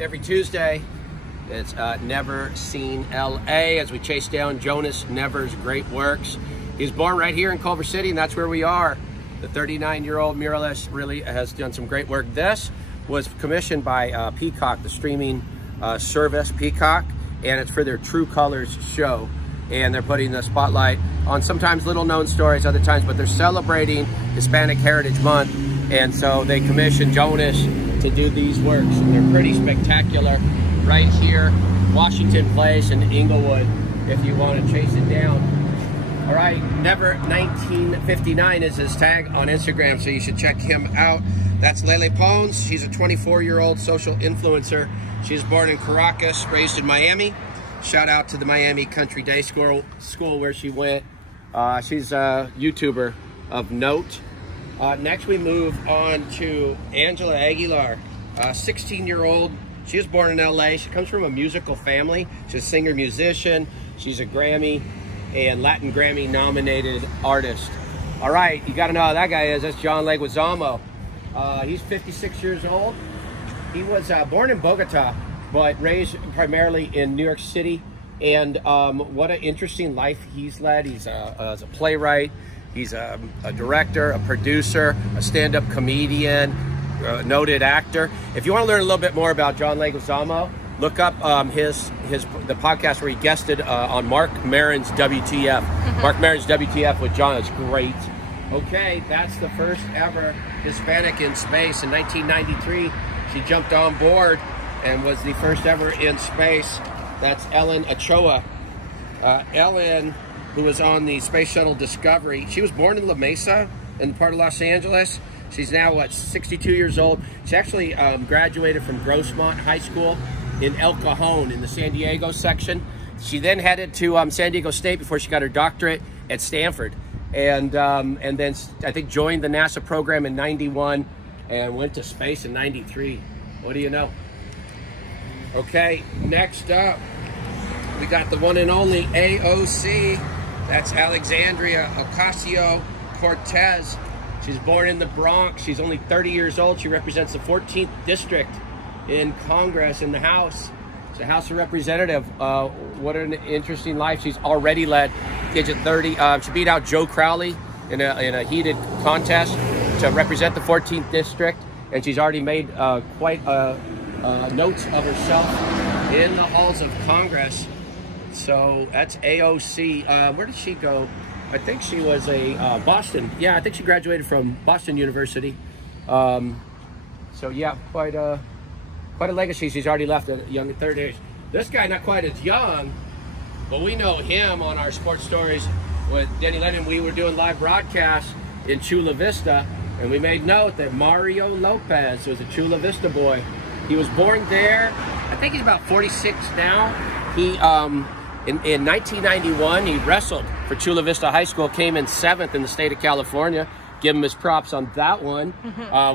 every Tuesday. It's Never Seen LA as we chase down Jonas Never's great works. He was born right here in Culver City, and that's where we are. The 39-year-old muralist really has done some great work. This was commissioned by Peacock, the streaming service, Peacock, and it's for their True Colors show. And they're putting the spotlight on sometimes little-known stories, other times, but they're celebrating Hispanic Heritage Month, and so they commissioned Jonas to do these works, and they're pretty spectacular. Right here, Washington Place in Inglewood, if you want to chase it down. All right, Never 1959 is his tag on Instagram, so you should check him out. That's Lele Pons. She's a 24-year-old social influencer. She was born in Caracas, raised in Miami. Shout out to the Miami Country Day School where she went. She's a YouTuber of note. Next, we move on to Angela Aguilar, 16-year-old. She was born in LA. She comes from a musical family. She's a singer, musician. She's a Grammy and Latin Grammy nominated artist. All right, you gotta know who that guy is. That's John Leguizamo. He's 56 years old. He was born in Bogota, but raised primarily in New York City. And what an interesting life he's led. He's a playwright. He's a director, a producer, a stand-up comedian, noted actor. If you want to learn a little bit more about John Leguizamo, look up the podcast where he guested on Mark Maron's WTF. Mark Maron's WTF with John. It's great. Okay, that's the first ever Hispanic in space. In 1993, she jumped on board and was the first ever in space. That's Ellen Ochoa. Ellen, who was on the Space Shuttle Discovery, she was born in La Mesa, in part of Los Angeles. She's now, what, 62 years old. She actually graduated from Grossmont High School in El Cajon in the San Diego section. She then headed to San Diego State before she got her doctorate at Stanford. And then I think joined the NASA program in '91 and went to space in '93. What do you know? Okay, next up, we got the one and only AOC. That's Alexandria Ocasio-Cortez. She's born in the Bronx. She's only 30 years old. She represents the 14th district in Congress, in the House. It's a House of Representative. What an interesting life. She's already led age of 30. She beat out Joe Crowley in a heated contest to represent the 14th district, and she's already made quite notes of herself in the halls of Congress. So that's AOC. Where did she go? I think she was a Boston. Yeah, I think she graduated from Boston University. So yeah, quite a legacy. She's already left at a young 30 age. This guy, not quite as young, but we know him on our sports stories with Denny Lennon. We were doing live broadcasts in Chula Vista, and we made note that Mario Lopez was a Chula Vista boy. He was born there. I think he's about 46 now. He in 1991, he wrestled for Chula Vista High School, came in 7th in the state of California. Give him his props on that one.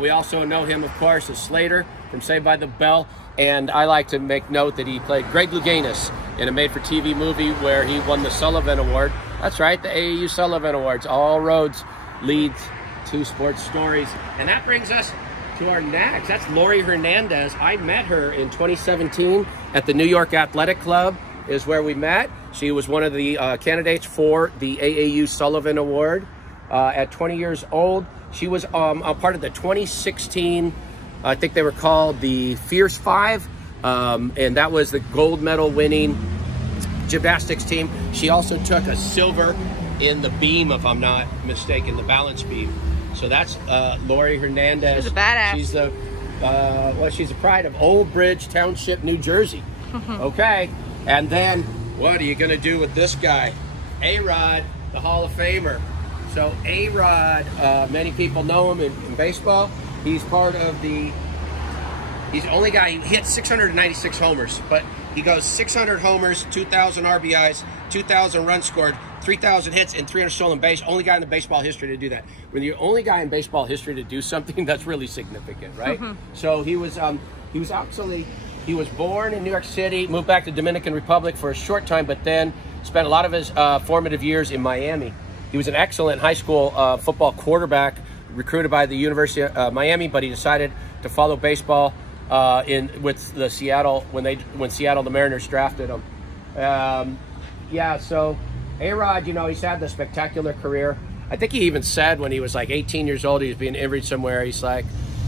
We also know him, of course, as Slater from Saved by the Bell. And I like to make note that he played Greg Louganis in a made-for-TV movie where he won the Sullivan Award. That's right, the AAU Sullivan Awards. All roads lead to sports stories. And that brings us to our next. That's Lori Hernandez. I met her in 2017 at the New York Athletic Club is where we met. She was one of the candidates for the AAU Sullivan Award. At 20 years old, she was a part of the 2016, I think they were called the Fierce Five, and that was the gold medal winning gymnastics team. She also took a silver in the beam, if I'm not mistaken, the balance beam. So that's Lori Hernandez. She's a badass. She's the well, she's a pride of Old Bridge Township, New Jersey. Okay, and then what are you gonna do with this guy? A-Rod, the Hall of Famer. So A-Rod, many people know him in baseball. He's part of he's the only guy who hit 696 homers, but he goes 600 homers, 2,000 RBIs, 2,000 runs scored, 3,000 hits, and 300 stolen base. Only guy in the baseball history to do that. When you're the only guy in baseball history to do something, that's really significant, right? So he was born in New York City, moved back to Dominican Republic for a short time, but then spent a lot of his formative years in Miami. He was an excellent high school football quarterback, recruited by the University of Miami, but he decided to follow baseball with the Seattle when Seattle the Mariners drafted him. Yeah, so A-Rod, you know, he's had this spectacular career. I think he even said when he was like 18 years old, he was being interviewed somewhere, he's like,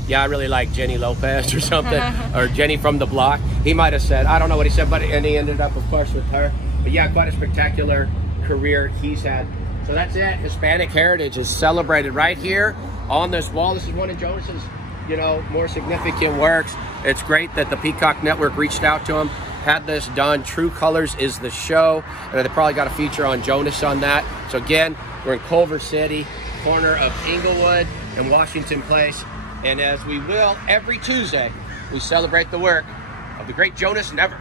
yeah, I really like Jenny Lopez or something, or Jenny from the block. He might have said, I don't know what he said, and he ended up, of course, with her. But yeah, quite a spectacular career he's had. So that's it. Hispanic Heritage is celebrated right here on this wall. This is one of Jonas's, you know, more significant works. It's great that the Peacock Network reached out to him, had this done. True Colors is the show, and they probably got a feature on Jonas on that. So again, we're in Culver City, corner of Inglewood and Washington Place. And as we will every Tuesday, we celebrate the work of the great Jonas Never.